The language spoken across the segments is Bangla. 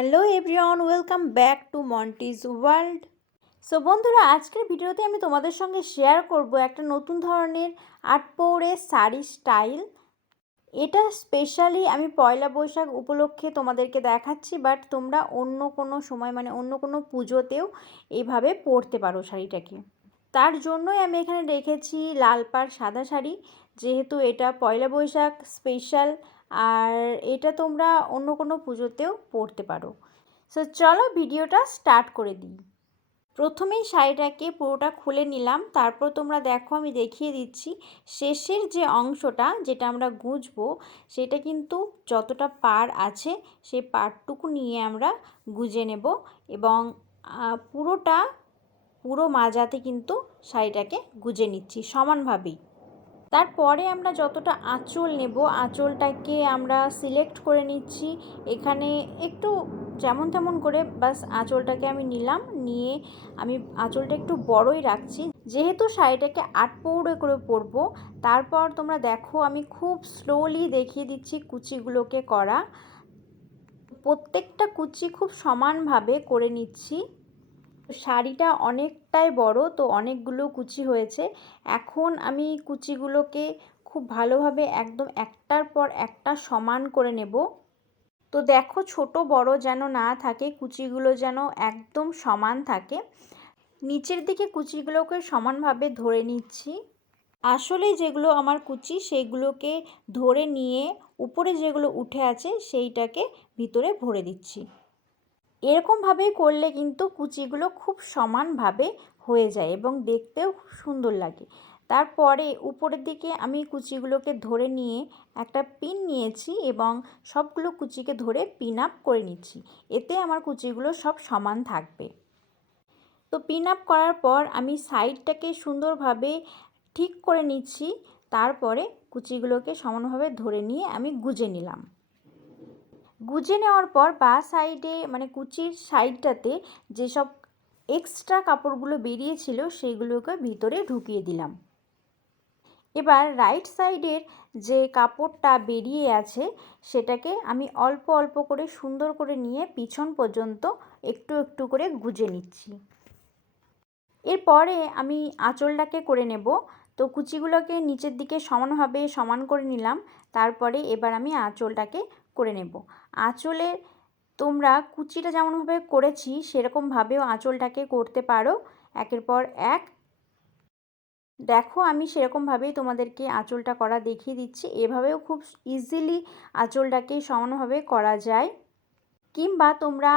Hello everyone, welcome back to Monty's world. So বন্ধুরা, আজকের ভিডিওতে আমি তোমাদের সঙ্গে শেয়ার করব একটা নতুন ধরনের আটপৌরে শাড়ি স্টাইল। এটা স্পেশালি আমি পয়লা বৈশাখ উপলক্ষে তোমাদেরকে দেখাচ্ছি, বাট তোমরা অন্য কোনো সময় অন্য কোনো পুজোতেও এইভাবে পরতে পারো শাড়িটাকে। তার জন্যই আমি এখানে রেখেছি লাল পাড় সাদা শাড়ি, যেহেতু এটা পয়লা বৈশাখ স্পেশাল, আর এটা তোমরা অন্য কোনো পুজোতেও পরতে পারো। সো চলো ভিডিওটা স্টার্ট করে দিই। প্রথমেই শাড়িটাকে পুরোটা খুলে নিলাম, তারপর তোমরা দেখো আমি দেখিয়ে দিচ্ছি শেষের যে অংশটা যেটা আমরা গুঁজবো, সেটা কিন্তু যতটা পাড় আছে সেই পাড়টুকু নিয়ে আমরা গুঁজে নেব এবং পুরো মাজাতে কিন্তু শাড়িটাকে গুঁজে নিচ্ছি সমানভাবেই। তারপরে আমরা যতটা আঁচল নেব, আঁচলটাকে আমরা সিলেক্ট করে নিচ্ছি। এখানে একটু যেমন তেমন করে বাস আঁচলটাকে আমি নিলাম, নিয়ে আমি আঁচলটা একটু বড়ই রাখছি যেহেতু শাড়িটাকে আটপৌরে করে পরবো। তারপর তোমরা দেখো আমি খুব স্লোলি দেখিয়ে দিচ্ছি কুচিগুলোকে করা। প্রত্যেকটা কুচি খুব সমানভাবে করে নিচ্ছি। শাড়িটা অনেকটাই বড়, তো অনেকগুলো কুচি হয়েছে। এখন আমি কুচিগুলোকে খুব ভালোভাবে একদম একটার পর একটা সমান করে নেব। তো দেখো ছোট বড় যেন না থাকে, কুচিগুলো যেন একদম সমান থাকে। নিচের দিকে কুচিগুলোকে সমানভাবে ধরে নিচ্ছি। আসলে যেগুলো আমার কুচি সেইগুলোকে ধরে নিয়ে উপরে যেগুলো উঠে আছে সেইটাকে ভিতরে ভরে দিচ্ছি। এরকমভাবেই করলে কিন্তু কুচিগুলো খুব সমানভাবে হয়ে যায় এবং দেখতেও খুব সুন্দর লাগে। তারপরে উপরের দিকে আমি কুচিগুলোকে ধরে নিয়ে একটা পিন নিয়েছি এবং সবগুলো কুচিকে ধরে পিন আপ করে নিচ্ছি। এতে আমার কুচিগুলো সব সমান থাকবে। তো পিন আপ করার পর আমি সাইডটাকে সুন্দরভাবে ঠিক করে নিচ্ছি। তারপরে কুচিগুলোকে সমানভাবে ধরে নিয়ে আমি গুজে নিলাম। গুজে নেওয়ার পর বা সাইডে কুচির সাইডটাতে যেসব এক্সট্রা কাপড়গুলো বেরিয়েছিল সেইগুলোকে ভিতরে ঢুকিয়ে দিলাম। এবার রাইট সাইডের যে কাপড়টা বেরিয়ে আছে সেটাকে আমি অল্প অল্প করে সুন্দর করে নিয়ে পিছন পর্যন্ত একটু একটু করে গুজে নিচ্ছি। এরপরে আমি আঁচলটাকে করে নেব। তো কুচিগুলোকে নিচের দিকে সমানভাবে সমান করে নিলাম। তারপরে এবার আমি আঁচলটাকে করে নেব। আঁচলের তোমরা কুচিটা যেমনভাবে করেছি সেরকমভাবেও আঁচলটাকে করতে পারো একের পর এক। দেখো আমি সেরকমভাবেই তোমাদেরকে আঁচলটা করা দেখিয়ে দিচ্ছি। এভাবেও খুব ইজিলি আঁচলটাকে সমানভাবে করা যায়, কিংবা তোমরা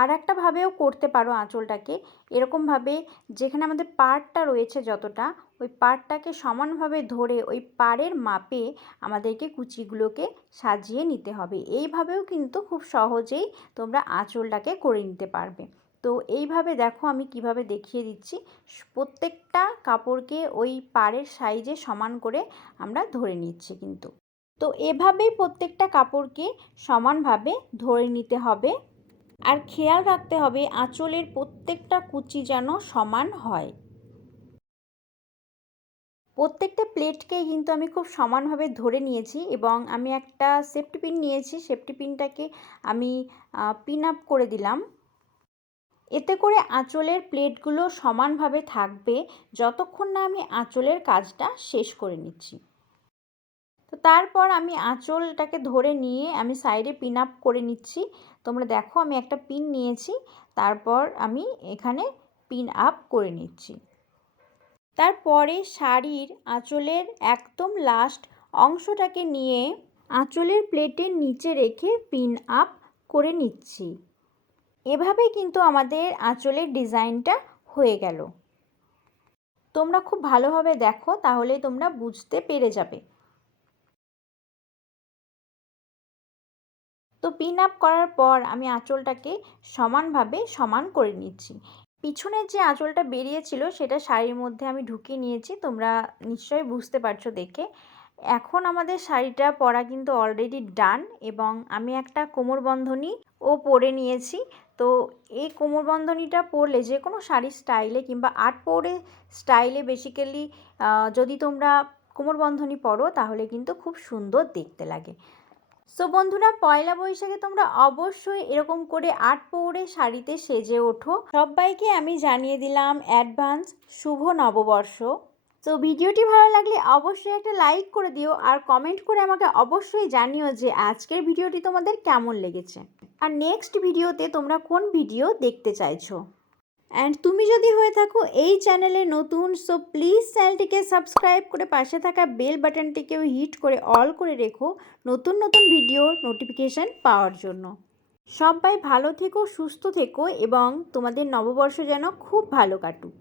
আর একটাভাবেও করতে পারো আঁচলটাকে। এরকমভাবে যেখানে আমাদের পাড়টা রয়েছে যতটা, ওই পাড়টাকে সমানভাবে ধরে ওই পাড়ের মাপে আমাদেরকে কুচিগুলোকে সাজিয়ে নিতে হবে। এইভাবেও কিন্তু খুব সহজেই তোমরা আঁচলটাকে করে নিতে পারবে। তো এইভাবে দেখো আমি কিভাবে দেখিয়ে দিচ্ছি। প্রত্যেকটা কাপড়কে ওই পাড়ের সাইজে সমান করে আমরা ধরে নিচ্ছি কিন্তু। তো এভাবেই প্রত্যেকটা কাপড়কে সমানভাবে ধরে নিতে হবে। আর খেয়াল রাখতে হবে আঁচলের প্রত্যেকটা কুচি যেন সমান হয়। প্রত্যেকটা প্লেটকেই কিন্তু আমি খুব সমানভাবে ধরে নিয়েছি এবং আমি একটা সেফটি পিন নিয়েছি। সেফটি পিনটাকে আমি পিন আপ করে দিলাম। এতে করে আঁচলের প্লেটগুলো সমানভাবে থাকবে যতক্ষণ না আমি আঁচলের কাজটা শেষ করে নিচ্ছি। তো তারপর আমি আঁচলটাকে ধরে নিয়ে আমি সাইডে পিন আপ করে নিচ্ছি। তোমরা দেখো আমি একটা পিন নিয়েছি, তারপর আমি এখানে পিন আপ করে নিচ্ছি। তারপরে শাড়ির আঁচলের একদম লাস্ট অংশটাকে নিয়ে আঁচলের প্লেটের নিচে রেখে পিন আপ করে নিচ্ছি। এভাবেই কিন্তু আমাদের আঁচলের ডিজাইনটা হয়ে গেল। তোমরা খুব ভালোভাবে দেখো, তাহলে তোমরা বুঝতে পেরে যাবে। তো পিন আপ করার পর আমি আঁচলটাকে সমানভাবে সমান করে নিচ্ছি। পিছনের যে আঁচলটা বেরিয়েছিল সেটা শাড়ির মধ্যে আমি ঢুকিয়ে নিয়েছি, তোমরা নিশ্চয়ই বুঝতে পারছো দেখে। এখন আমাদের শাড়িটা পরা কিন্তু অলরেডি ডান এবং আমি একটা কোমরবন্ধনীও পরে নিয়েছি। তো এই কোমরবন্ধনীটা পরলে যে কোনো শাড়ির স্টাইলে কিংবা আটপৌরে স্টাইলে বেসিক্যালি যদি তোমরা কোমরবন্ধনী পরো তাহলে কিন্তু খুব সুন্দর দেখতে লাগে। সো বন্ধুরা, পয়লা বৈশাখে তোমরা অবশ্যই এরকম করে আটপৌরে শাড়িতে সেজে ওঠো। সবাইকে আমি জানিয়ে দিলাম অ্যাডভান্স শুভ নববর্ষ। তো ভিডিওটি ভালো লাগলে অবশ্যই একটা লাইক করে দিও, আর কমেন্ট করে আমাকে অবশ্যই জানিও যে আজকের ভিডিওটি তোমাদের কেমন লেগেছে, আর নেক্সট ভিডিওতে তোমরা কোন ভিডিও দেখতে চাইছো। অ্যান্ড তুমি যদি হয়ে থাকো এই চ্যানেলে নতুন, সো প্লিজ চ্যানেলটিকে সাবস্ক্রাইব করে পাশে থাকা বেল বাটনটিকেও হিট করে অল করে রেখো নতুন নতুন ভিডিওর নোটিফিকেশান পাওয়ার জন্য। সবাই ভালো থেকো, সুস্থ থেকো, এবং তোমাদের নববর্ষ যেন খুব ভালো কাটুক।